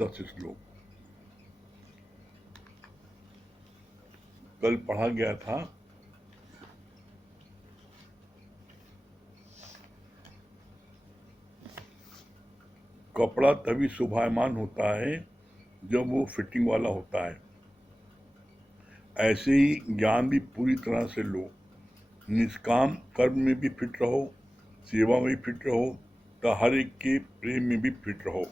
10 श्लोक कल पढ़ा गया था। कपड़ा तभी शोभायमान होता है जब वो फिटिंग वाला होता है। ऐसे ही ज्ञान भी पूरी तरह से लो। निष्काम कर्म में भी फिट रहो, सेवा में भी फिट रहो, तो हर एक के प्रेम में भी फिट रहो।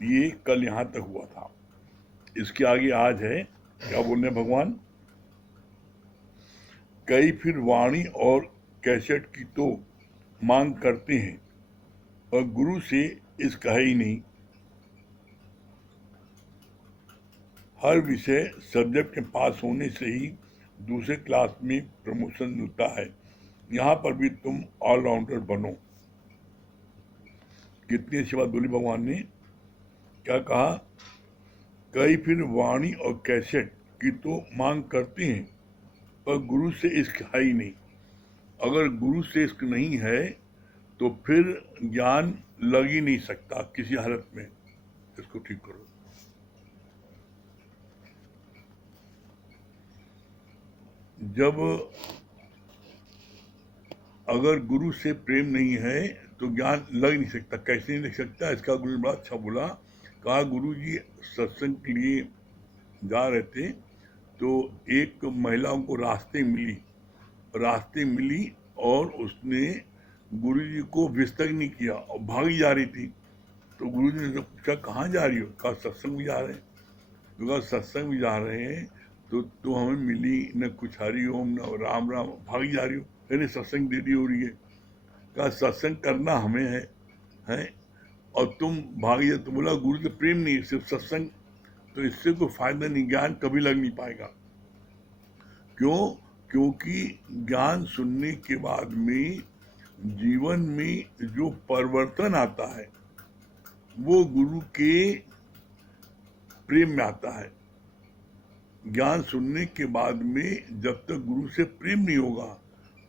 ये कल यहाँ तक हुआ था। इसके आगे आज है, क्या बोल रहे हैं भगवान? कई फिर वाणी और कैसेट की तो मांग करते हैं और गुरु से इसका है ही नहीं। हर विषय सब्जेक्ट में पास होने से ही दूसरे क्लास में प्रमोशन मिलता है। यहाँ पर भी तुम ऑलराउंडर बनो। कितनी अच्छी बात बोली भगवान ने। क्या कहा? कई फिर वाणी और कैसेट की तो मांग करते हैं पर गुरु से इश्क है ही नहीं। अगर गुरु से इश्क नहीं है तो फिर ज्ञान लग ही नहीं सकता किसी हालत में। इसको ठीक करो। जब अगर गुरु से प्रेम नहीं है तो ज्ञान लग नहीं सकता। कैसे नहीं लग सकता? इसका गुरु ने बड़ा अच्छा बोला। कहा गुरु जी सत्संग के लिए जा रहे थे तो एक महिला उनको रास्ते मिली और उसने गुरु जी को विश तक नहीं किया और भागी जा रही थी। तो गुरु जी ने पूछा कहाँ जा रही हो? कहा सत्संग भी जा रहे हैं। तो कहा सत्संग भी जा रहे हैं तो हमें मिली न कुछ हरि ओम न राम राम, भागी जा रही हो। मैंने सत्संग दे दी हो रही है। कहा सत्संग करना हमें है और तुम भागी जा। तो बोला गुरु से प्रेम नहीं है, सिर्फ सत्संग। तो इससे कोई फायदा नहीं, ज्ञान कभी लग नहीं पाएगा। क्यों? क्योंकि ज्ञान सुनने के बाद में जीवन में जो परिवर्तन आता है वो गुरु के प्रेम में आता है। ज्ञान सुनने के बाद में जब तक गुरु से प्रेम नहीं होगा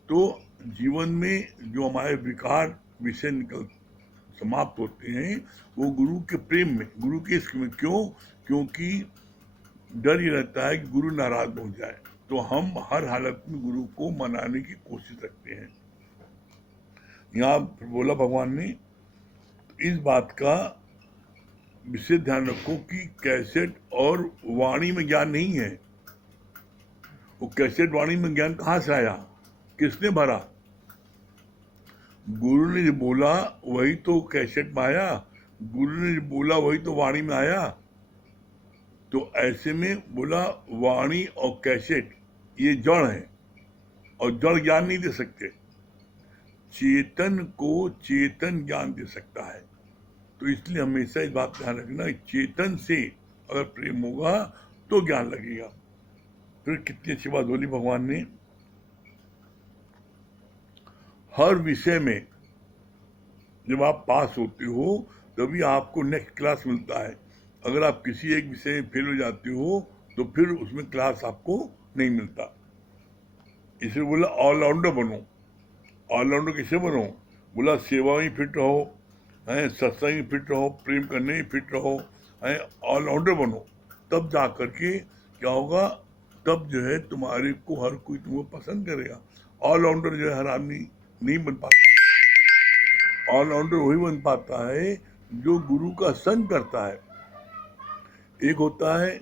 तो जीवन में जो हमारे विकार विषय निकल समाप्त होते हैं वो गुरु के प्रेम में, गुरु के इश्क में। क्यों? क्योंकि डर ही रहता है कि गुरु नाराज हो जाए। तो हम हर हालत में गुरु को मनाने की कोशिश करते हैं। यहाँ बोला भगवान ने, इस बात का विशेष ध्यान रखो कि कैसेट और वाणी में ज्ञान नहीं है। वो कैसेट वाणी में ज्ञान कहाँ से आया? किसने भरा? गुरु ने जो बोला वही तो कैसेट में आया, गुरु ने जो बोला वही तो वाणी में आया। तो ऐसे में बोला वाणी और कैसेट ये जड़ है और जड़ ज्ञान नहीं दे सकते। चेतन को चेतन ज्ञान दे सकता है। तो इसलिए हमेशा इस बात ध्यान रखना, चेतन से अगर प्रेम होगा तो ज्ञान लगेगा। फिर कितनी अच्छी बात बोली भगवान ने। हर विषय में जब आप पास होते हो तभी आपको नेक्स्ट क्लास मिलता है। अगर आप किसी एक विषय में फेल हो जाते हो तो फिर उसमें क्लास आपको नहीं मिलता। इसलिए बोला ऑलराउंडर बनो। ऑलराउंडर कैसे बनो? बोला सेवा में फिट रहो, सत्संग में फिट रहो, प्रेम करने में फिट रहो, ऑलराउंडर बनो। तब जा करके क्या होगा? तब जो है तुम्हारे को हर कोई तुमको पसंद करेगा। ऑलराउंडर जो है हर आदमी नहीं बन पाता। ऑलराउंडर वही बन पाता है जो गुरु का संग करता है। एक होता है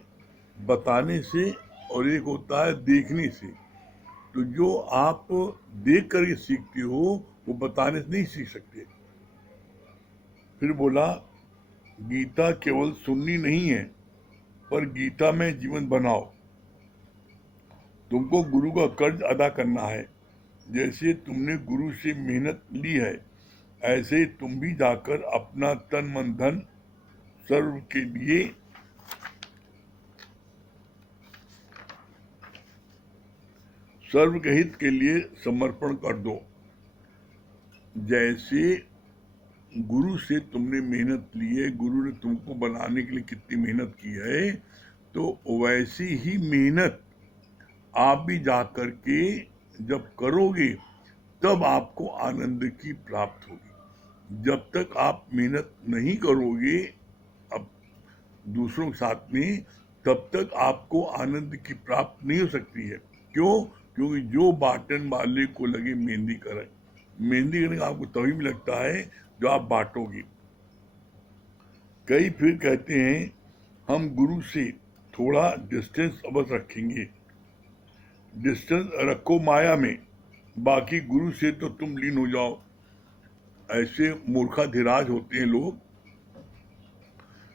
बताने से और एक होता है देखने से। तो जो आप देख करके सीखते हो वो बताने से नहीं सीख सकते। फिर बोला गीता केवल सुननी नहीं है पर गीता में जीवन बनाओ। तुमको गुरु का कर्ज अदा करना है। जैसे तुमने गुरु से मेहनत ली है ऐसे तुम भी जाकर अपना तन मन धन सर्व के लिए सर्व के हित के लिए समर्पण कर दो। जैसे गुरु से तुमने मेहनत ली है, गुरु ने तुमको बनाने के लिए कितनी मेहनत की है, तो वैसी ही मेहनत आप भी जा करके जब करोगे तब आपको आनंद की प्राप्त होगी। जब तक आप मेहनत नहीं करोगे, अब दूसरों के साथ में, तब तक आपको आनंद की प्राप्त नहीं हो सकती है। क्यों? क्योंकि जो बांटने वाले को लगे मेहंदी करें, मेहंदी करने का आपको तभी भी लगता है जो आप बांटोगे। कई फिर कहते हैं हम गुरु से थोड़ा डिस्टेंस अवश्य रखेंगे। डिस्टेंस रखो माया में, बाकी गुरु से तो तुम लीन हो जाओ। ऐसे मूर्खाधिराज होते हैं लोग,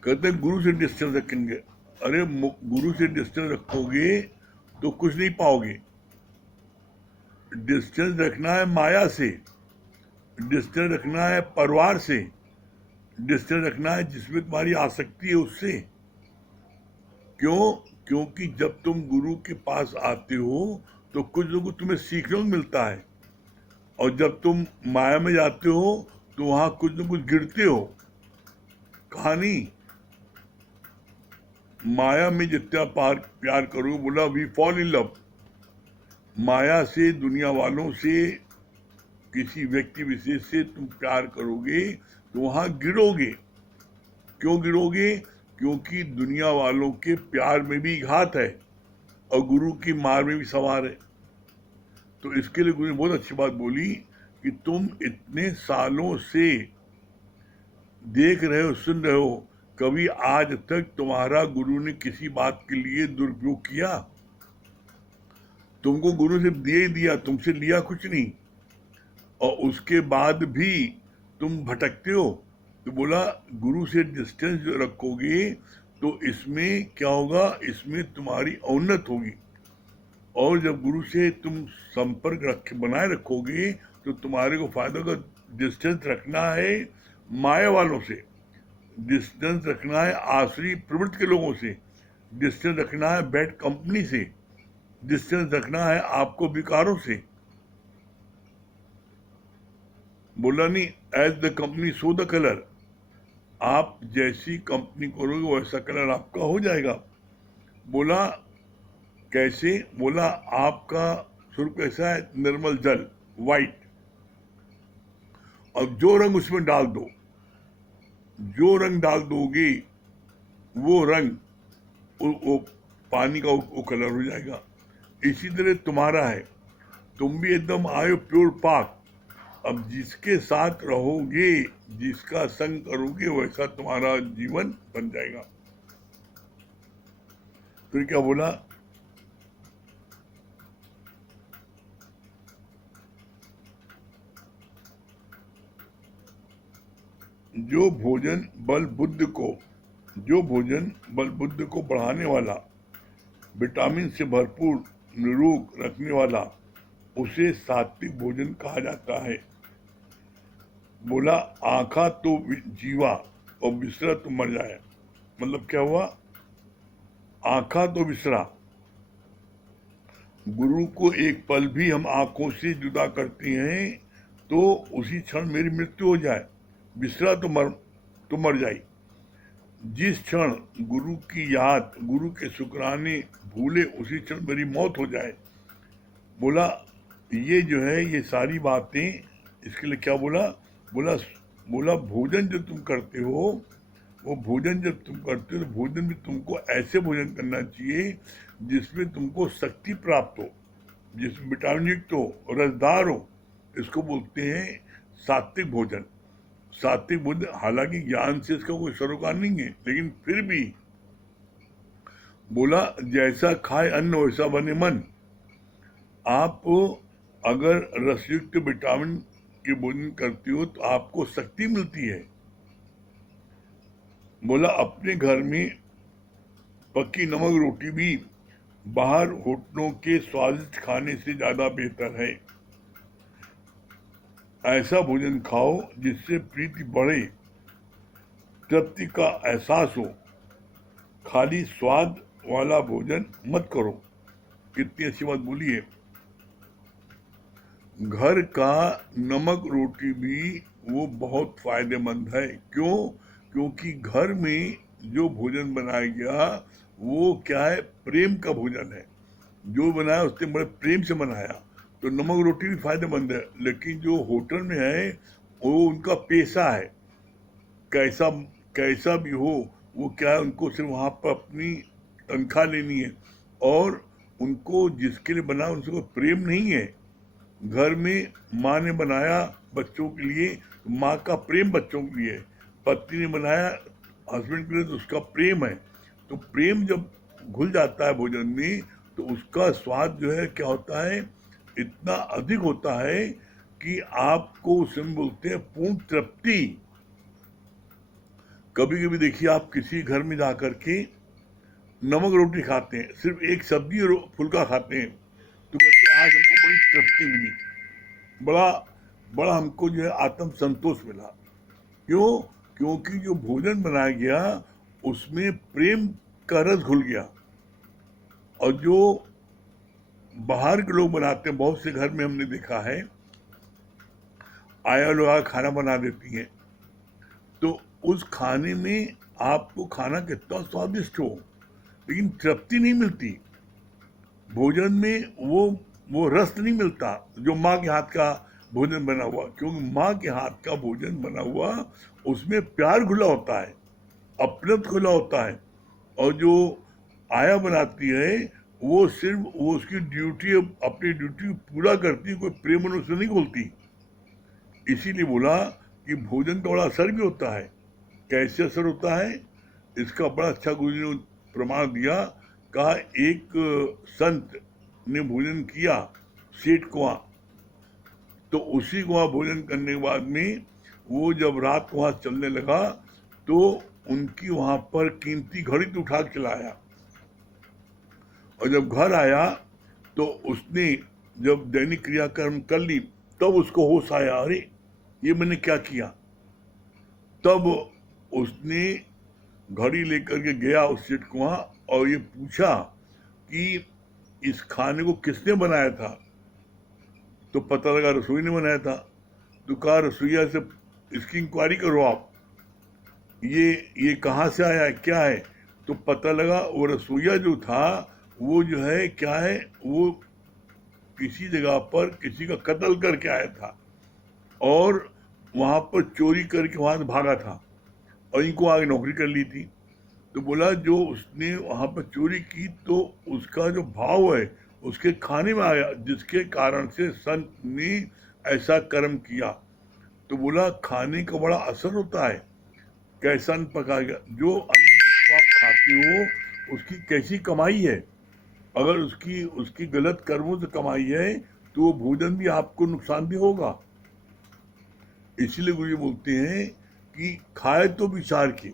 कहते हैं गुरु से डिस्टेंस रखेंगे। अरे गुरु से डिस्टेंस रखोगे तो कुछ नहीं पाओगे। डिस्टेंस रखना है माया से, डिस्टेंस रखना है परिवार से, डिस्टेंस रखना है जिसमें तुम्हारी आसक्ति है उससे। क्यों? क्योंकि जब तुम गुरु के पास आते हो तो कुछ लोगों को तुम्हें सीखने को मिलता है, और जब तुम माया में जाते हो तो वहां कुछ न कुछ गिरते हो। कहानी माया में जितना प्यार करो, बोला वी फॉल इन लव। माया से, दुनिया वालों से, किसी व्यक्ति विशेष से तुम प्यार करोगे तो वहां गिरोगे। क्यों गिरोगे? क्योंकि दुनिया वालों के प्यार में भी घात है और गुरु की मार में भी सवार है। तो इसके लिए गुरु ने बहुत अच्छी बात बोली कि तुम इतने सालों से देख रहे हो, सुन रहे हो, कभी आज तक तुम्हारा गुरु ने किसी बात के लिए दुरुपयोग किया? तुमको गुरु सिर्फ दिया ही दिया, तुमसे लिया कुछ नहीं, और उसके बाद भी तुम भटकते हो। तो बोला गुरु से डिस्टेंस जो रखोगे तो इसमें क्या होगा? इसमें तुम्हारी औन्नत होगी। और जब गुरु से तुम संपर्क बनाए रखोगे तो तुम्हारे को फायदा होगा। डिस्टेंस रखना है माया वालों से, डिस्टेंस रखना है आसुरी प्रवृत्ति के लोगों से, डिस्टेंस रखना है बैड कंपनी से, डिस्टेंस रखना है आपको विकारों से। बोला नहीं as the company so the colour, आप जैसी कंपनी करोगे वैसा कलर आपका हो जाएगा। बोला कैसे? बोला आपका स्वरूप कैसा है? निर्मल जल, वाइट, और जो रंग उसमें डाल दो, जो रंग डाल दोगे वो रंग वो पानी का वो कलर हो जाएगा। इसी तरह तुम्हारा है, तुम भी एकदम आयो प्योर पाक। अब जिसके साथ रहोगे, जिसका संग करोगे, वैसा तुम्हारा जीवन बन जाएगा। फिर क्या बोला? जो भोजन बल बुद्ध को बढ़ाने वाला, विटामिन से भरपूर निरोग रखने वाला, उसे सात्विक भोजन कहा जाता है। बोला आंखा तो जीवा और बिसरा तो मर जाए। मतलब क्या हुआ? आंखा तो बिसरा, गुरु को एक पल भी हम आंखों से जुदा करते हैं तो उसी क्षण मेरी मृत्यु हो जाए। बिसरा तो मर जाए। जिस क्षण गुरु की याद, गुरु के शुक्राने भूले, उसी क्षण मेरी मौत हो जाए। बोला ये जो है, ये सारी बातें, इसके लिए क्या बोला? बोला भोजन जो तुम करते हो, वो भोजन जब तुम करते हो तो भोजन भी तुमको ऐसे भोजन करना चाहिए जिसमें तुमको शक्ति प्राप्त हो, जिसमें विटामिन युक्त हो, रसदार हो। इसको बोलते हैं सात्विक भोजन। सात्विक भोजन, हालांकि ज्ञान से इसका कोई सरोकार नहीं है, लेकिन फिर भी बोला जैसा खाए अन्न वैसा बने मन। आप अगर रसयुक्त विटामिन के भोजन करते हो तो आपको शक्ति मिलती है। बोला अपने घर में पक्की नमक रोटी भी बाहर होटलों के स्वादिष्ट खाने से ज्यादा बेहतर है। ऐसा भोजन खाओ जिससे प्रीति बढ़े, तृप्ति का एहसास हो। खाली स्वाद वाला भोजन मत करो। कितनी अच्छी बात बोली है। घर का नमक रोटी भी वो बहुत फायदेमंद है। क्यों? क्योंकि घर में जो भोजन बनाया गया वो क्या है? प्रेम का भोजन है। जो बनाया उसने बड़े प्रेम से बनाया, तो नमक रोटी भी फायदेमंद है। लेकिन जो होटल में है वो उनका पेशा है, कैसा भी हो वो क्या है, उनको सिर्फ वहाँ पर अपनी तनख्वाह लेनी है, और उनको जिसके लिए बना उनसे कोई प्रेम नहीं है। घर में माँ ने बनाया बच्चों के लिए, तो माँ का प्रेम बच्चों के लिए है। पत्नी ने बनाया हस्बैंड के लिए, तो उसका प्रेम है। तो प्रेम जब घुल जाता है भोजन में, तो उसका स्वाद जो है क्या होता है, इतना अधिक होता है कि आपको उसमें बोलते हैं पूर्ण तृप्ति। कभी कभी देखिए, आप किसी घर में जाकर के नमक रोटी खाते हैं, सिर्फ एक सब्जी और फुल्का खाते हैं, तो कहते हैं आज हमको बड़ी तृप्ति मिली, बड़ा बड़ा हमको जो है आत्म संतोष मिला। क्यों? क्योंकि जो भोजन बनाया गया उसमें प्रेम का रस घुल गया। और जो बाहर के लोग बनाते हैं, बहुत से घर में हमने देखा है, आया लोग खाना बना देती हैं, तो उस खाने में आपको खाना कितना स्वादिष्ट हो, लेकिन तृप्ति नहीं मिलती भोजन में, वो रस नहीं मिलता जो माँ के हाथ का भोजन बना हुआ। क्योंकि माँ के हाथ का भोजन बना हुआ उसमें प्यार घुला होता है, अपनत्व घुला होता है। और जो आया बनाती है वो सिर्फ वो उसकी ड्यूटी, अपनी ड्यूटी पूरा करती है, कोई प्रेम उससे नहीं घुलती। इसीलिए बोला कि भोजन का बड़ा असर भी होता है। कैसे असर होता है, इसका बड़ा अच्छा गुरु जी ने प्रमाण दिया। कहा एक संत ने भोजन किया सेठ को वहाँ, तो उसी को वहाँ भोजन करने के बाद में वो जब रात को वहाँ चलने लगा, तो उनकी वहाँ पर कीमती घड़ी तो उठा के लाया, और जब घर आया तो उसने जब दैनिक क्रियाकर्म कर ली, तब उसको होश आया, अरे ये मैंने क्या किया। तब उसने घड़ी लेकर के गया उस सेठ को वहाँ, और ये पूछा कि इस खाने को किसने बनाया था। तो पता लगा रसोई ने बनाया था। तो कहा रसोईया से इसकी इंक्वायरी करो आप, ये कहाँ से आया है, क्या है। तो पता लगा वो रसोईया जो था वो जो है क्या है, वो किसी जगह पर किसी का कत्ल करके आया था, और वहाँ पर चोरी करके वहाँ से भागा था, और इनको आगे नौकरी कर ली थी। तो बोला जो उसने वहाँ पर चोरी की, तो उसका जो भाव है उसके खाने में आया, जिसके कारण से संत ने ऐसा कर्म किया। तो बोला खाने का बड़ा असर होता है, कैसा अन्न पका गया, जो अन्न जिसको आप खाते हो उसकी कैसी कमाई है। अगर उसकी गलत कर्मों से कमाई है तो वो भोजन भी आपको नुकसान भी होगा। इसीलिए गुरु जी बोलते हैं कि खाए तो विचार के।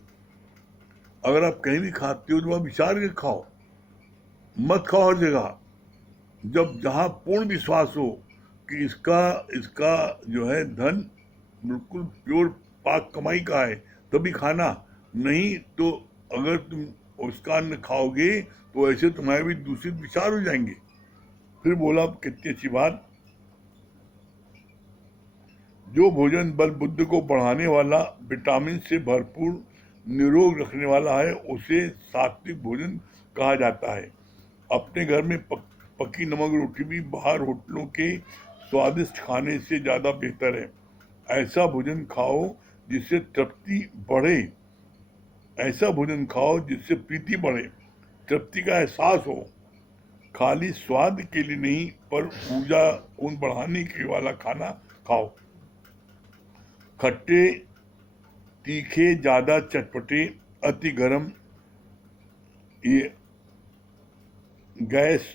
अगर आप कहीं भी खाते हो तो आप विचार के खाओ, मत खाओ हर जगह। जब जहाँ पूर्ण विश्वास हो कि इसका जो है धन बिल्कुल प्योर पाक कमाई का है, तभी खाना। नहीं तो अगर तुम उसका अन्न खाओगे तो ऐसे तुम्हारे भी दूषित विचार हो जाएंगे। फिर बोला कितनी अच्छी बात, जो भोजन बल बुद्धि को बढ़ाने वाला, विटामिन से भरपूर, निरोग रखने वाला है, उसे सात्विक भोजन कहा जाता है। अपने घर में पकी नमक रोटी भी बाहर होटलों के स्वादिष्ट खाने से ज़्यादा बेहतर है। ऐसा भोजन खाओ जिससे तृप्ति बढ़े, ऐसा भोजन खाओ जिससे प्रीति बढ़े, तृप्ति का एहसास हो। खाली स्वाद के लिए नहीं, पर ऊर्जा खून बढ़ाने के वाला खाना खाओ। खट्टे, तीखे, ज़्यादा चटपटे, अति गर्म, ये गैस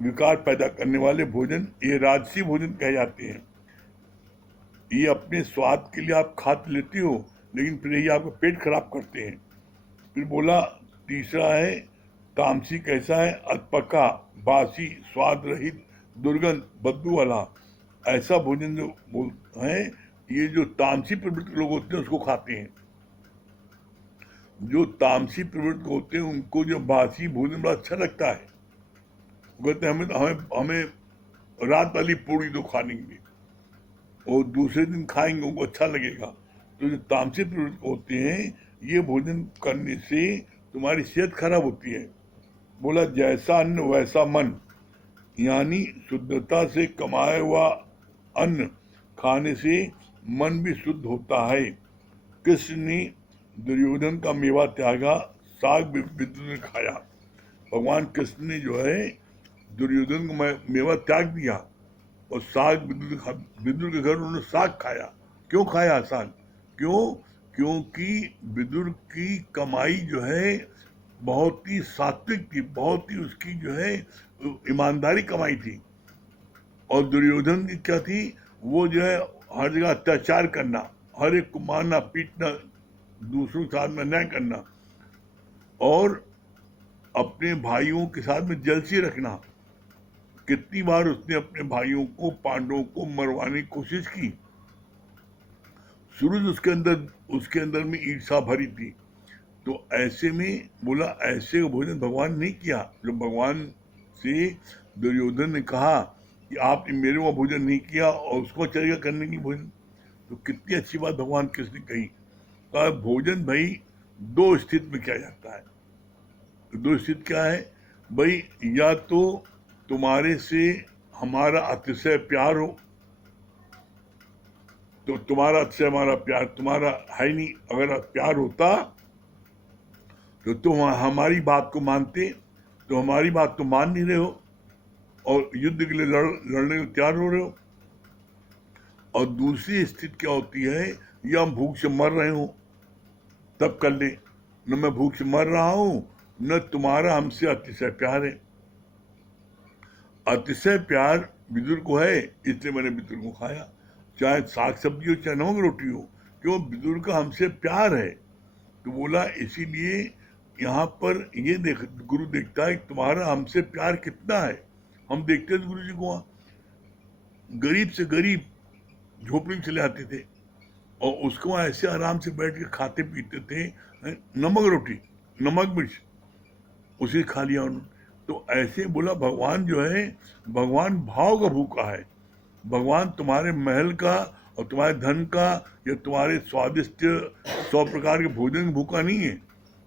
विकार पैदा करने वाले भोजन, ये राजसी भोजन कहे जाते हैं। ये अपने स्वाद के लिए आप खा लेते हो, लेकिन फिर ये आपका पेट खराब करते हैं। फिर बोला तीसरा है तामसी, कैसा है, अधपका, बासी, स्वाद रहित, दुर्गंध, बदबू वाला। ऐसा भोजन जो है, ये जो तामसी प्रवृत्ति लोग होते हैं उसको खाते हैं। जो तामसी प्रवृत्ति होते हैं उनको जो बासी भोजन बड़ा अच्छा लगता है, कहते हैं हमें रात वाली पूड़ी दो खाने के लिए, और दूसरे दिन खाएंगे उनको अच्छा लगेगा। तो जो तामसी प्रवृत्ति होते हैं, ये भोजन करने से तुम्हारी सेहत खराब होती है। बोला जैसा अन्न वैसा मन, यानी शुद्धता से कमाया हुआ अन्न खाने से मन भी शुद्ध होता है। कृष्ण ने दुर्योधन का मेवा त्यागा, साग विदुर ने खाया। भगवान कृष्ण ने जो है दुर्योधन को मेवा त्याग दिया और साग विदुर के घर उन्होंने साग खाया। क्यों खाया साग? क्यों? क्योंकि विदुर की कमाई जो है बहुत ही सात्विक थी, बहुत ही उसकी जो है ईमानदारी कमाई थी। और दुर्योधन की क्या थी? वो जो है हर जगह अत्याचार करना, हर एक को मारना पीटना, दूसरों के साथ में अन्याय करना और अपने भाइयों के साथ में जलसी रखना। कितनी बार उसने अपने भाइयों को, पांडवों को मरवाने की कोशिश की। शुरू से उसके अंदर में ईर्षा भरी थी। तो ऐसे में बोला ऐसे भोजन भगवान नहीं किया। जब भगवान से दुर्योधन ने कहा कि आपने मेरे वहां भोजन नहीं किया और उसको चलेगा करने की भोजन, तो कितनी अच्छी बात भगवान कृष्ण ने कही। कहा भोजन भाई दो स्थिति में किया जाता है। तो दो स्थिति क्या है भाई? या तो तुम्हारे से हमारा अतिशय प्यार हो, तो तुम्हारा अतिशय हमारा प्यार तुम्हारा है नहीं। अगर प्यार होता तो तुम हमारी बात को मानते, तो हमारी बात तो मान नहीं रहे हो और युद्ध के लिए लड़ने को तैयार हो रहे हो। और दूसरी स्थिति क्या होती है? या हम भूख से मर रहे हो तब कर ले, न मैं भूख से मर रहा हूं न तुम्हारा हमसे अतिशय प्यार है। अतिशय प्यार विदुर को है, इसलिए मैंने विदुर को खाया, चाहे साग सब्जी हो चाहे नमक रोटी हो। क्यों? विदुर का हमसे प्यार है। तो बोला इसीलिए यहाँ पर ये गुरु देखता है तुम्हारा हमसे प्यार कितना है। हम देखते थे गुरु जी को वहाँ गरीब से गरीब झोपड़ी में चले आते थे और उसको वहाँ ऐसे आराम से बैठ के खाते पीते थे, नमक रोटी नमक मिर्च उसे खा लिया उन्होंने। तो ऐसे बोला भगवान जो है, भगवान भाव का भूखा है। भगवान तुम्हारे महल का और तुम्हारे धन का या तुम्हारे स्वादिष्ट 100 प्रकार के भोजन का भूखा नहीं है।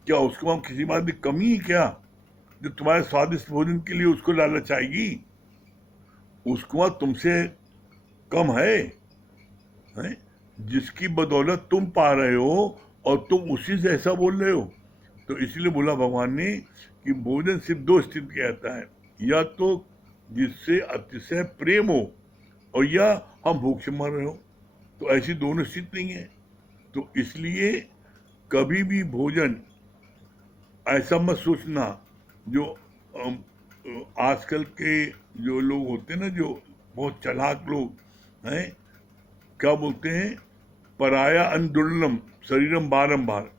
क्या उसको हम किसी बात की कमी है क्या जो तुम्हारे स्वादिष्ट भोजन के लिए उसको लालच आएगी? उसको तुमसे कम है जिसकी बदौलत तुम पा रहे हो और तुम उसी से ऐसा बोल रहे हो। तो इसलिए बोला भगवान ने कि भोजन सिर्फ दो स्थिति कहता है, या तो जिससे अतिशय प्रेम हो और या हम भूख से मर रहे हो। तो ऐसी दोनों स्थिति नहीं है। तो इसलिए कभी भी भोजन ऐसा मत सोचना जो आजकल के जो लोग होते हैं ना, जो बहुत चालाक लोग हैं, क्या बोलते हैं, पराया अन्न दुर्लभम शरीरम बारंबार।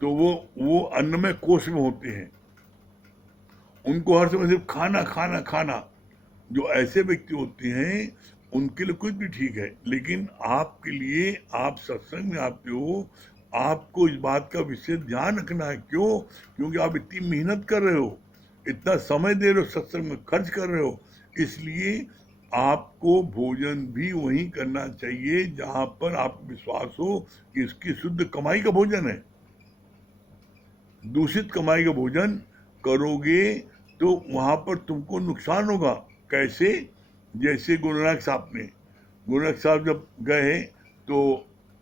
तो वो अन्न में कोष में होते हैं, उनको हर समय सिर्फ खाना खाना खाना। जो ऐसे व्यक्ति होते हैं उनके लिए कुछ भी ठीक है, लेकिन आपके लिए, आप सत्संग में आते हो, आपको इस बात का विशेष ध्यान रखना है। क्यों? क्योंकि आप इतनी मेहनत कर रहे हो, इतना समय दे रहे हो, सत्संग में खर्च कर रहे हो, इसलिए आपको भोजन भी वही करना चाहिए जहां पर आपको विश्वास हो कि इसकी शुद्ध कमाई का भोजन है। दूषित कमाई का भोजन करोगे तो वहां पर तुमको नुकसान होगा। कैसे? जैसे गुरु नानक साहब जब गए तो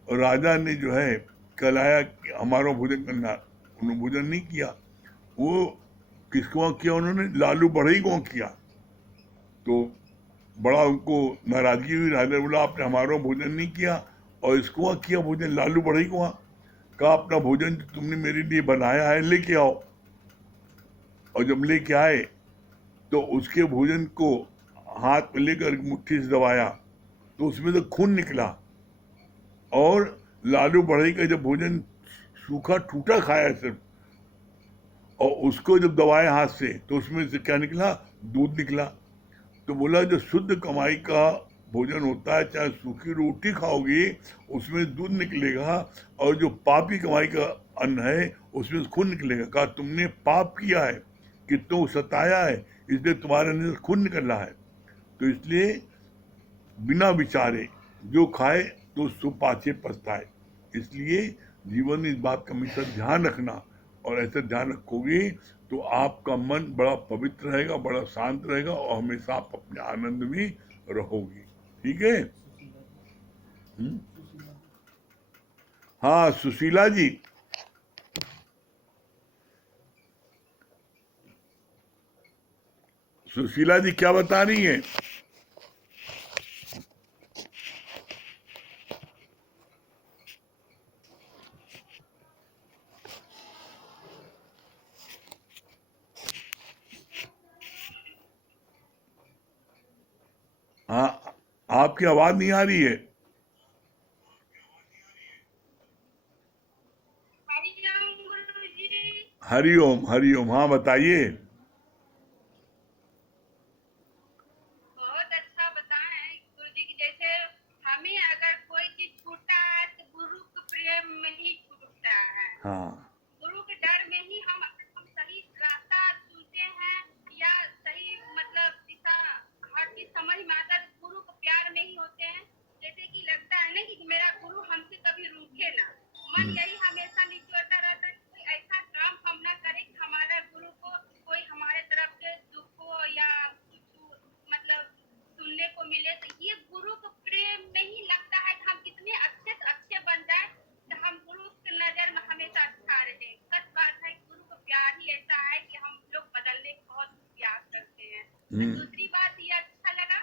राजा ने जो है कहलाया कि हमारा भोजन करना, उन्होंने भोजन नहीं किया। वो किसको वहाँ किया? उन्होंने लालू बढ़ई को किया। तो बड़ा उनको नाराजगी हुई। राजा ने बोला आपने हमारा भोजन नहीं किया और इसको वहाँ किया भोजन, लालू बढ़ई को वहाँ। कहा अपना भोजन जो तुमने मेरे लिए बनाया है लेके आओ। और जब लेके आए तो उसके भोजन को हाथ में लेकर मुट्ठी से दबाया तो उसमें तो खून निकला। और लालू बढ़ई का जब भोजन सूखा टूटा खाया सिर्फ, और उसको जब दबाया हाथ से तो उसमें से क्या निकला? दूध निकला। तो बोला जो शुद्ध कमाई का भोजन होता है, चाहे सूखी रोटी खाओगे उसमें दूध निकलेगा, और जो पापी कमाई का अन्न है उसमें खून निकलेगा। कहा तुमने पाप किया है, कितनों को सताया है, इसलिए तुम्हारे अंदर खून निकल रहा है। तो इसलिए बिना विचारे जो खाए तो सुपाचे पछताए। इसलिए जीवन में इस बात का हमेशा ध्यान रखना, और ऐसा ध्यान रखोगे तो आपका मन बड़ा पवित्र रहेगा, बड़ा शांत रहेगा और हमेशा आप अपने आनंद में रहोगे। ठीक है? हाँ सुशीला जी, सुशीला जी क्या बता रही है? हाँ, आपकी आवाज नहीं आ रही है। हरिओम गुरुजी। हरिओम हरिओम, हाँ बताइए। बहुत अच्छा बताएं गुरुजी की। जैसे हमें अगर कोई चीज छूटा है तो गुरु के प्रेम में ही छूटता है। हाँ। गुरु के डर में ही हम सही रास्ता चुनते हैं या सही मतलब दिशा हर चीज समझ में आता है। गुरु के प्यार में ही होते हैं। जैसे कि लगता है ना कि मेरा गुरु हमसे कभी रूठे ना। मन यही हमेशा निचोड़ता रहता है कि कोई ऐसा काम हम ना करें कि हमारा गुरु को कोई हमारे तरफ से दुख हो या कुछ मतलब सुनने को मिले। तो ये गुरु को प्रेम में ही लगता है कि हम कितने अच्छे से अच्छे बन जाए कि हम गुरु की नजर में हमेशा अच्छा रहे। सच बात है, गुरु को प्यार ही ऐसा है कि हम लोग बदलने का बहुत प्रयास करते हैं। और दूसरी बात ये अच्छा लगा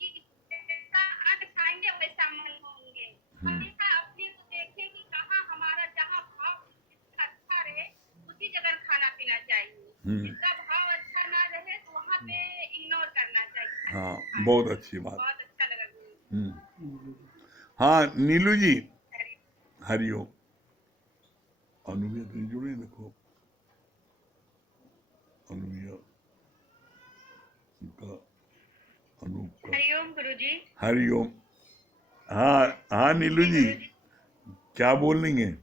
कि जैसा अन्न खाएंगे वैसा मन होंगे। हमेशा अपने को देखें कि कहाँ हमारा जहाँ भाव जिसका अच्छा रहे उसी जगह खाना पीना चाहिए। जिसका भाव अच्छा ना रहे तो वहाँ पे इग्नोर करना चाहिए। हाँ, बहुत अच्छी बात। बहुत अच्छा लगा गुरु। हाँ नीलू जी, हरि हरिओम। अनुया तुम जुड़े देखो, अनुया उनका, अनूप का। हरिओम गुरुजी। हरिओम। हाँ हाँ नीलू जी जी, गुरुजी। क्या बोल रही हैं?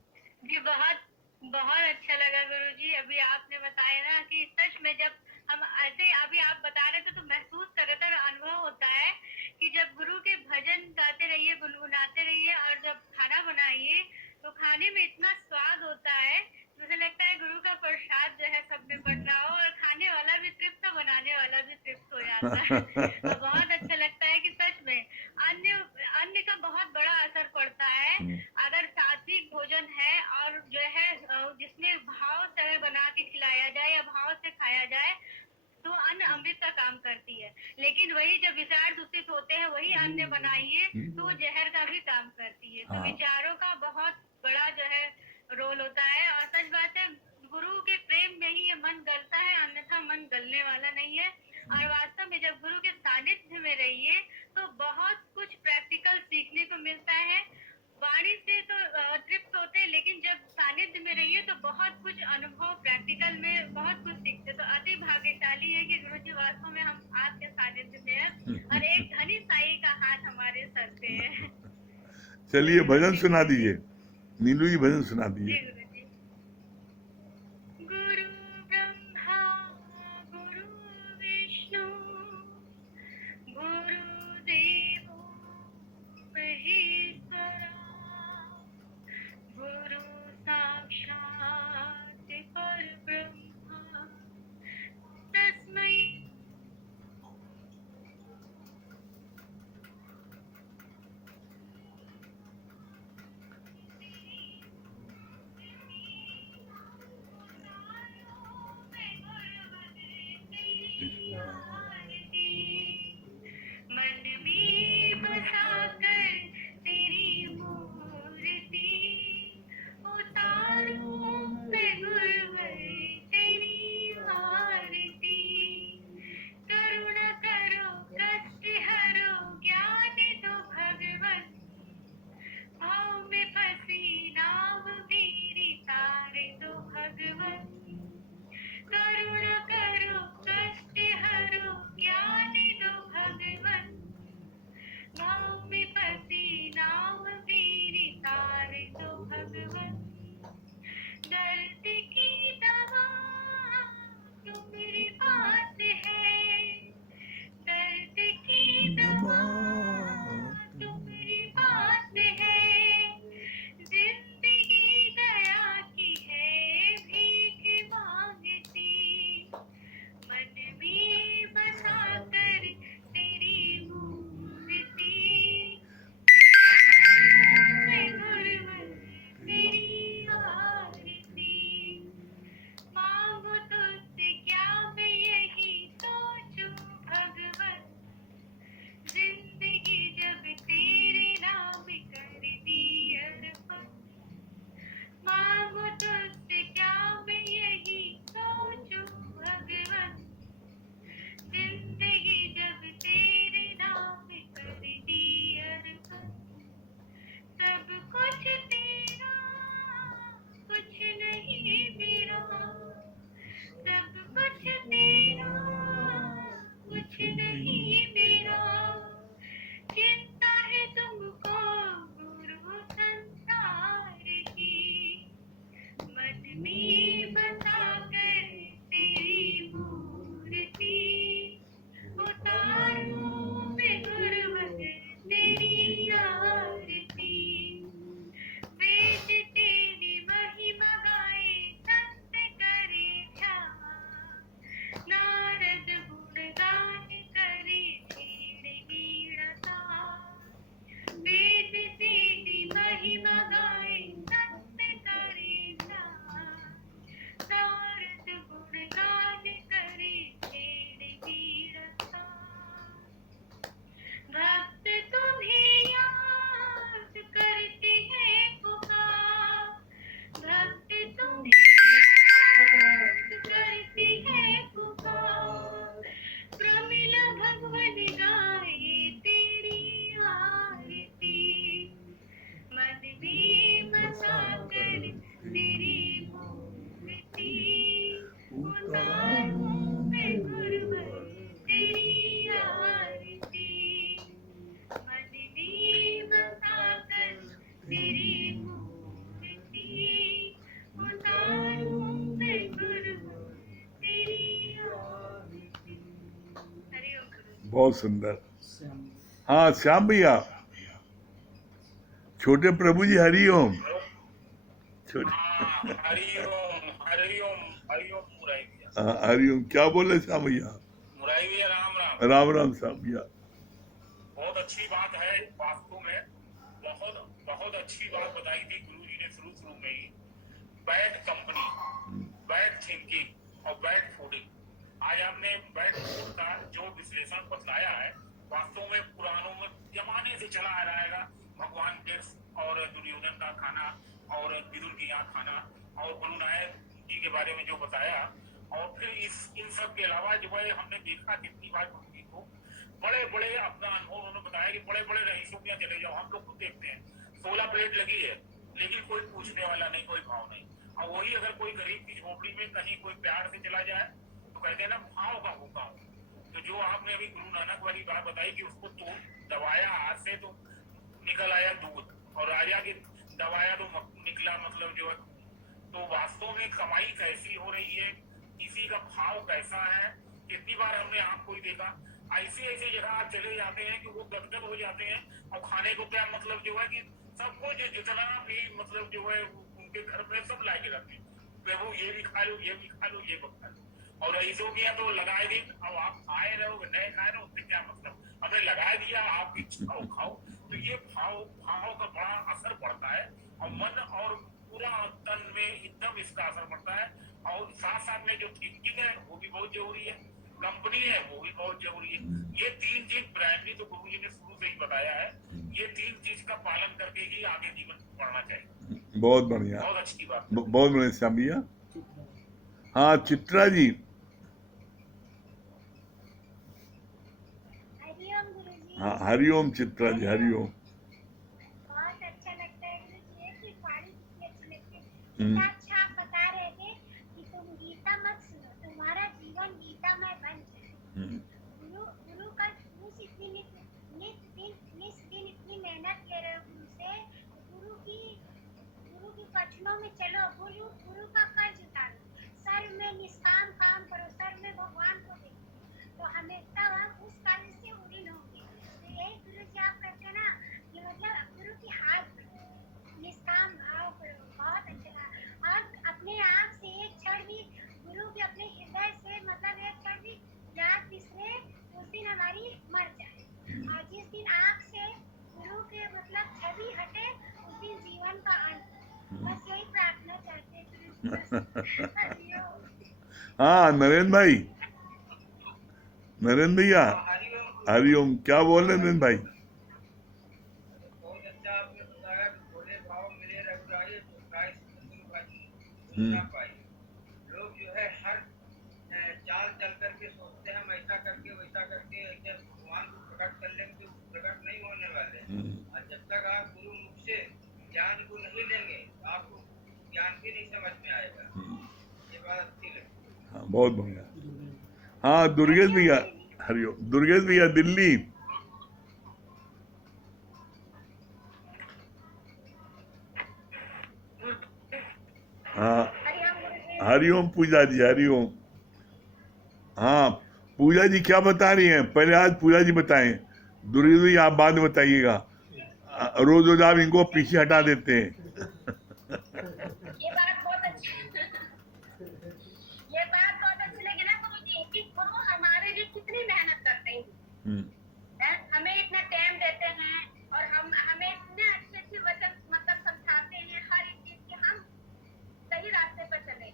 जी बहुत बहुत अच्छा लगा गुरुजी। अभी आपने बताया ना कि सच में जब हम ऐसे अभी आप बता रहे थे तो महसूस कर रहे थे और अनुभव होता है कि जब गुरु के भजन गाते रहिए गुनगुनाते रहिए और जब खाना बनाइए तो खाने में इतना स्वाद होता है, मुझे लगता है गुरु का प्रसाद जो है सब में बट रहा हो और खाने वाला भी तृप्त और बनाने वाला भी तृप्त हो जाता है। और बहुत अच्छा लगता है कि सच में अन्य अन्य का बहुत बड़ा असर पड़ता है। अगर सात्विक भोजन है और जो है जिसमें भाव से हमें बना के खिलाया जाए या भाव से खाया जाए तो अन्न अमृत का काम करती है। लेकिन वही जब विचार दूषित होते हैं वही अन्न बनाइए तो वो जहर का भी काम करती है। तो हाँ। विचारों का बहुत बड़ा जो है रोल होता है। और सच बात है, गुरु के प्रेम में ही ये मन गलता है, अन्यथा मन गलने वाला नहीं है। और वास्तव में जब गुरु के सानिध्य में रहिए तो बहुत कुछ प्रैक्टिकल सीखने को मिलता है। वाणी से तो तृप्त होते हैं लेकिन जब सानिध्य में रहिए तो बहुत कुछ अनुभव प्रैक्टिकल में बहुत कुछ सीखते। तो अति भाग्यशाली है कि गुरुजी वास्तव में हम आपके सानिध्य में हैं और एक धनी साई का हाथ हमारे सर पे है। चलिए भजन जी सुना गुरुजी। दीजिए, नीलू जी भजन सुना जी दीजिए। गुरुजी। गुरु ब्रह्मा गुरु विष्णु गुरुदेवो महेश्वरा गुरु साक्षात् परब्रह्म तस्मै बहुत सुंदर। हाँ श्याम भैया, छोटे प्रभु जी हरि ओम। छोटे हरिओम हरिओम हरिओम मुरारी भैया। हाँ हरि ओम, क्या बोले श्याम भैया? मुरारी भैया राम राम। राम राम श्याम भैया। बहुत अच्छी बात है, वास्तव में बहुत बहुत अच्छी बात बताई थी गुरु जी ने शुरू में ही। बैड कंपनी, बैड थिंकिंग और बैड फूडिंग। आज आपने बैड फूड का जो विश्लेषण बताया है, वास्तव में पुरानों में जमाने से चला आ रहा है। भगवान कृष्ण और दुर्योधन का खाना और विदुर की यहाँ खाना और गुरु नानक जी के बारे में जो बताया, और फिर इन सब के अलावा जो है हमने देखा कितनी बार गुरु जी को बड़े बड़े अपना अनुभव उन्होंने बताया कि बड़े बड़े रईसों के यहाँ चले जाओ, हम लोग खुद देखते हैं 16 प्लेट लगी है लेकिन कोई पूछने वाला नहीं, कोई भाव नहीं। और वही अगर कोई गरीब की झोपड़ी में कहीं कोई प्यार से चला जाए तो कहते हैं ना भाव का भूखा हूँ। तो जो आपने अभी गुरु नानक वाली बात बताई कि उसको तो दबाया हाथ से तो निकल आया दूध, और राजा की दबाया तो निकला मतलब जो है। तो वास्तव में कमाई कैसी हो रही है, किसी का भाव कैसा है, कितनी बार हमने आपको ही देखा ऐसी ऐसी जगह आप चले जाते हैं कि वो गदगद हो जाते हैं, और खाने को क्या मतलब जो है कि सब कुछ जितना भी मतलब जो है उनके घर में सब ला के रखते हैं, प्रभु ये भी खा लो, ये भी खा लो, ये भी खा लो। और ऐसों किया तो लगाए दिन, अब आप खाए रहो नए खाए रहो, उससे क्या मतलब, हमने लगा दिया आपकी इच्छा खाओ। तो ये भाव का बड़ा असर पड़ता है, और मन और पूरा तन में एकदम इसका असर पड़ता है। और साथ साथ में जो थिंकिंग है वो भी बहुत जरूरी है, कंपनी है वो भी बहुत जरूरी है। ये तीन चीज प्राइमरी तो गुरु जी ने शुरू से ही बताया है, ये तीन चीज का पालन करके ही आगे जीवन बढ़ना चाहिए। बहुत बढ़िया, बहुत अच्छी बात, बहुत बढ़िया श्याम भैया। हाँ चित्रा जी। हरिओम गुरुजी। हाँ हरि ओम चित्रा जी, हरि ओम। बहुत अच्छा लगता है गुरुजी की वाणी कितनी अच्छी लगती है। कितना अच्छा आप बता रहे थे कि तुम गीता मत सुनो, तुम्हारा जीवन गीता में बन जाए। गुरु का निस दिन इतनी मेहनत ले रहे हो गुरु से, गुरु की वचनों में चलो, गुरु का कर्ज उतारो, सर में निष्काम काम करो, सर में भगवान को देखो, तो हमेशा हम उस कार्य से उड़ीन होंगे। तो यही गुरु जी आप कहते हैं ना कि मतलब गुरु की हाथ पकड़ो, निष्काम भाव करो। बहुत अच्छा लगा। और अपने आप से एक क्षण भी गुरु के अपने हृदय से मतलब एक क्षण भी याद बिसरे, उस दिन हमारी मर जाए। और जिस दिन आँख से गुरु के मतलब छवि हटे, उस दिन जीवन का अंत। बस यही प्रार्थना करते हैं गुरु जी। हरिओम। हाँ नरेंद्र भाई, नरेंद्र भैया हरि ओम, क्या बोल रहे नरेंद्र भाई? बहुत अच्छा आपने बताया कि भोले भाव मिले रघुराई, रघुराई सतगुरु भाई ना पाई। लोग जो है हर चाल चल करके सोचते हैं हम ऐसा करके वैसा करके जब भगवान को प्रकट कर लेंगे तो प्रकट नहीं होने वाले। और जब तक आप गुरु मुख से ज्ञान को नहीं लेंगे तो आपको ज्ञान भी नहीं समझ में आएगा। ये बात अच्छी लगी। हाँ बहुत बढ़िया। हाँ दुर्गेश भैया, हरि ओम। दुर्गेश भैया दिल्ली। हाँ हरि ओम पूजा जी, हरि ओम। हाँ पूजा जी क्या बता रही हैं? पहले आज पूजा जी बताएं, दुर्गेश भैया आप बाद में बताइएगा। रोज रोज आप इनको पीछे हटा देते हैं। ये बात बहुत अच्छी लगी ना गुरु जी कि गुरु हमारे लिए कितनी मेहनत करते हैं, हमें इतना टाइम देते हैं, और हमें इतने अच्छे वचन मतलब समझाते हैं हर एक चीज की हम सही रास्ते पर चले।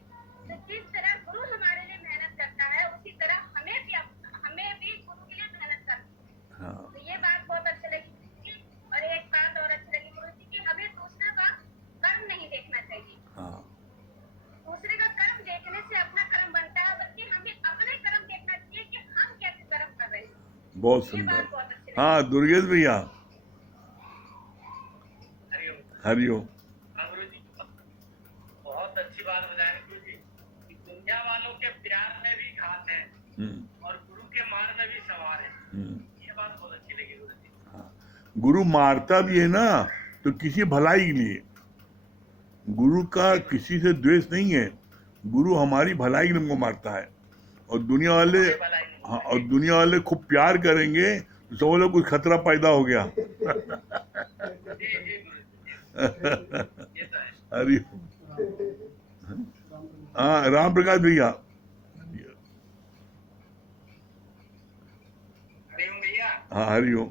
तो जिस तरह गुरु हमारे लिए मेहनत करता है, उसी तरह हमें भी गुरु के लिए मेहनत करना है। तो ये बात बहुत अच्छी लगी। और एक बात और अच्छी लगी गुरु जी की हमें दूसरे का कर्म नहीं देखना चाहिए। दूसरे का कर्म देखने से अपना कर्म बनता है, बल्कि हमें अपने कर्म देखना चाहिए कि हम कैसे कर्म कर रहे हैं। बहुत सुंदर। हाँ दुर्गेश भैया हरि ओम। गुरु जी बहुत अच्छी बात बताया गुरु जी कि दुनिया वालों के प्यार में भी घात है और गुरु के मान में भी सवार है। ये बात बहुत अच्छी लगी गुरु जी। हाँ गुरु मारता भी है ना तो किसी भलाई के लिए, गुरु का किसी से द्वेष नहीं है, गुरु हमारी भलाई के लिए हमको मारता है। और दुनिया वाले, हाँ, और दुनिया वाले खूब प्यार करेंगे तो समझ लो कुछ खतरा पैदा हो गया। जी जी गुरु जी, ये तो है। हरि हाँ, राम प्रकाश भैया। हरिओम भैया। हाँ, हरिओम।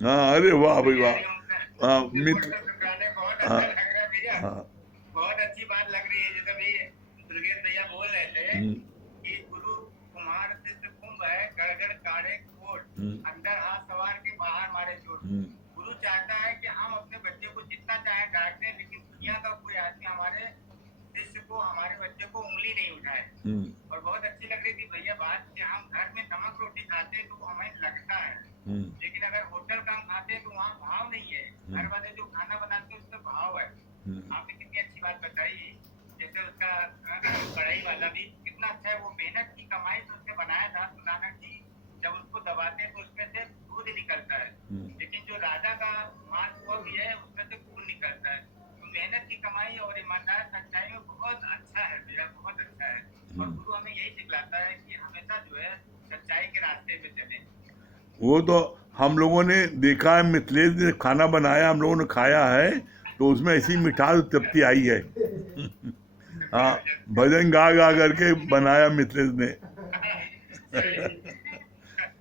हाँ, अरे वाह भाई वाह। हरिओम सर। हाँ, ये मित्र। व्हाट्सएप पे गाने बहुत हाँ, अच्छा लग रहा है भैया। हाँ, बहुत अच्छी बात लग रही है। जैसे भी दुर्गेश भैया बोल रहे थे हम्म, कि गुरु कुम्हार शिष्य कुंभ है, गड़गड़ काढ़े कोट, हम्म, अंदर हाथ सवार के बाहर मारे चोट। हम्म, गुरु चाहता है कि हम अपने बच्चे को जितना चाहे डांट दें, लेकिन दुनिया का कोई आदमी हमारे शिष्य को, हमारे बच्चे को उंगली नहीं उठाए। हम्म, और बहुत अच्छी लग रही थी भैया बात कि हम घर में नमक रोटी खाते हैं तो वो हमें लगता है, हम्म, लेकिन अगर होटल का हम खाते हैं तो वहाँ भाव नहीं है। घर वाले जो खाना बनाते हैं उसमें भाव है। हम्म। आपने कितनी अच्छी बात बताई। जैसे उसका कढ़ाई वाला भी कितना अच्छा है, वो मेहनत की कमाई से उसने बनाया था। तो नानक जी जब उसको दबाते हैं तो उसमें से दूध निकलता है, लेकिन जो राजा का मांस हुआ भी है उसमें से खून निकलता है। तो मेहनत की कमाई और ईमानदार सच्चाई में बहुत अच्छा है भैया, बहुत अच्छा है। और गुरु हमें यही सिखलाता है कि हमेशा जो है सच्चाई के रास्ते पे चले। वो तो हम लोगों ने देखा है, मिथिलेश ने खाना बनाया, हम लोगों ने खाया है, तो उसमें ऐसी मिठास तृप्ति आई है। हाँ, भजन गा गा करके बनाया मिथिलेश ने।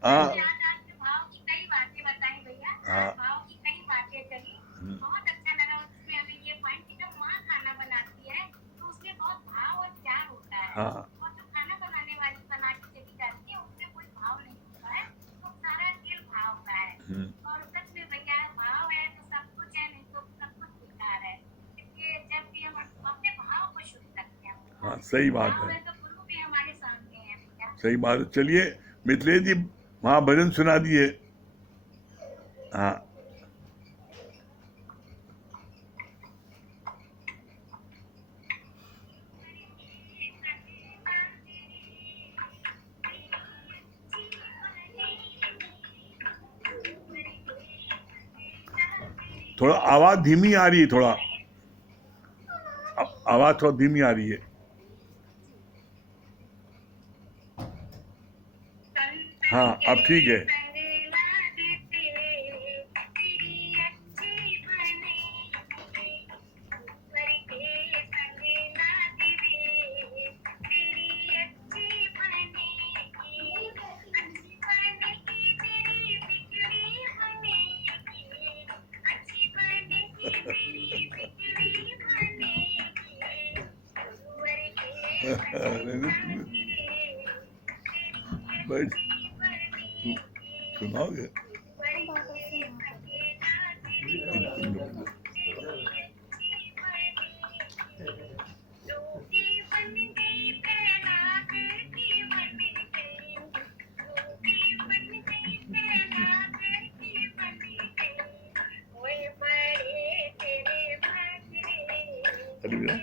हाँ, आज आपने भाव की कई बातें बताई भैया। हाँ, आज भाव की कई बातें चली, बहुत अच्छा लगा। उसमें हमें ये पॉइंट कि जब माँ खाना बनाती है तो उसमें बहुत भाव और प्यार होता है, हाँ, और जो खाना बनाने वाली बना के चली जाती है उसमें कोई भाव नहीं होता है, तो सारा खेल भाव का है। और सच में भैया भाव है तो सब कुछ है, नहीं तो सब कुछ बेकार है। इसलिए जब भी हम अपने भाव को शुद्ध रखते हैं, हाँ, सही बात भाव है, है तो गुरु भी हमारे सामने है भैया। सही बात है। चलिए मिथिलेश जी, वहाँ भजन सुना दिए। हाँ, थोड़ा आवाज धीमी आ रही है, थोड़ा आवाज थोड़ा धीमी आ रही है। हाँ, अब ठीक है। बस सुनाओगे? अरे भैया,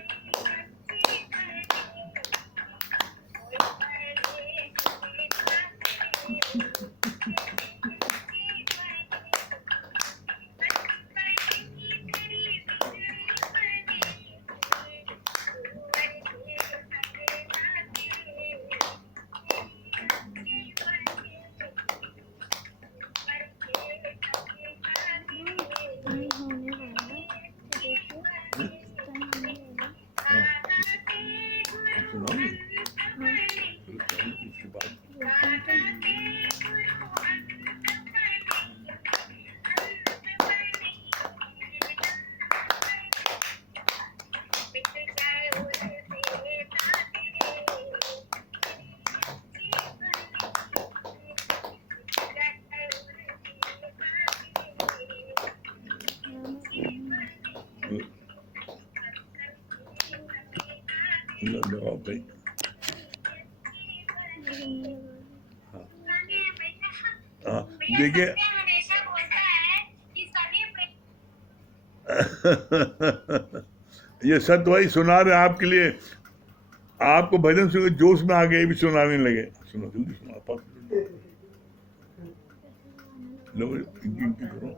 सुनाओगे? इसके बाद जवाब भाई। हाँ, देखिए हमेशा बोलता है कि सभी ये सत्य भाई सुना रहे हैं आपके लिए। आपको भजन सुन के जोश में आ गए, भी सुनाने लगे। सुनो, जल्दी सुना, लो इनकी करो।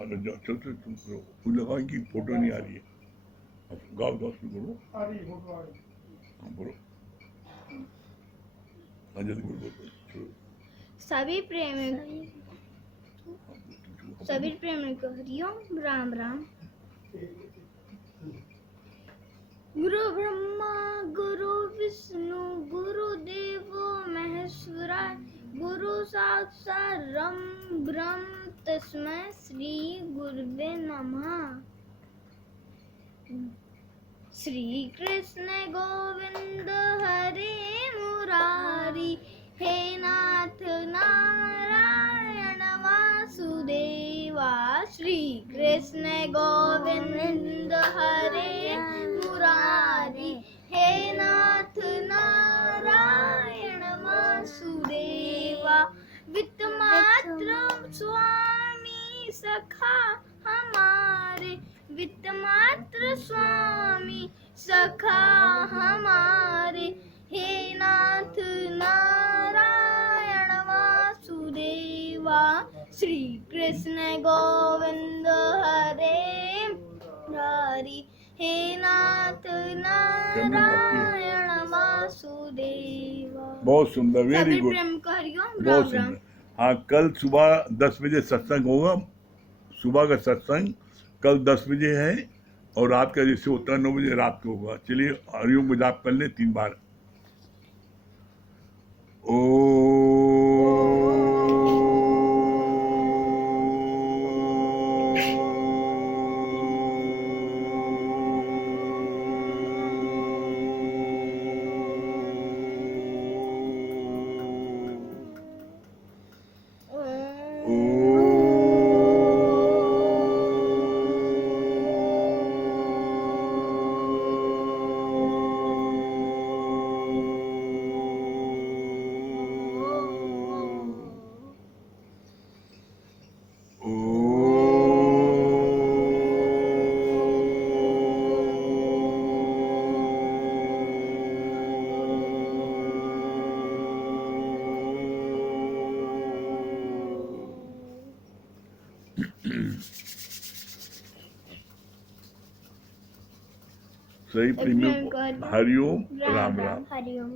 चल चल तुम करो, फूल लगाओ, इनकी फोटो नहीं आ रही है। गाओ गाओ, शुरू करो। हाँ, बोलो। हाँ जल्दी बोलो। सभी प्रेमी को हरिओम राम राम। गुरु ब्रह्मा गुरु विष्णु गुरु देवो महेश्वराय गुरु साक्षात् ब्रह्म तस्मै श्री गुरुवे नमः। श्री कृष्ण गोविंद हरे मुरारी हे नाथ नारायण वासुदेवा। श्री कृष्ण गोविंद हरे मुरारी हे नाथ नारायण वासुदेवा। वित्तमात्र स्वामी सखा हमारे वित्तमात्र स्वामी सखा हमारे हे नाथ नारायण वासुदेवा। श्री कृष्ण गोविंद हरे मुरारी हे नाथ नारायण वासुदेवा। बहुत सुंदर, वेरी सभी गुड, प्रेम को हरिओम बहुत राम राम। सुंदर। हाँ, कल सुबह 10 बजे सत्संग होगा। सुबह का सत्संग कल 10 बजे है और रात का जैसे होता है 9 बजे रात को होगा। चलिए हरिओम को जाप कर ले 3 बार। सही प्रेमियों को हरिओम राम राम। हरिओम।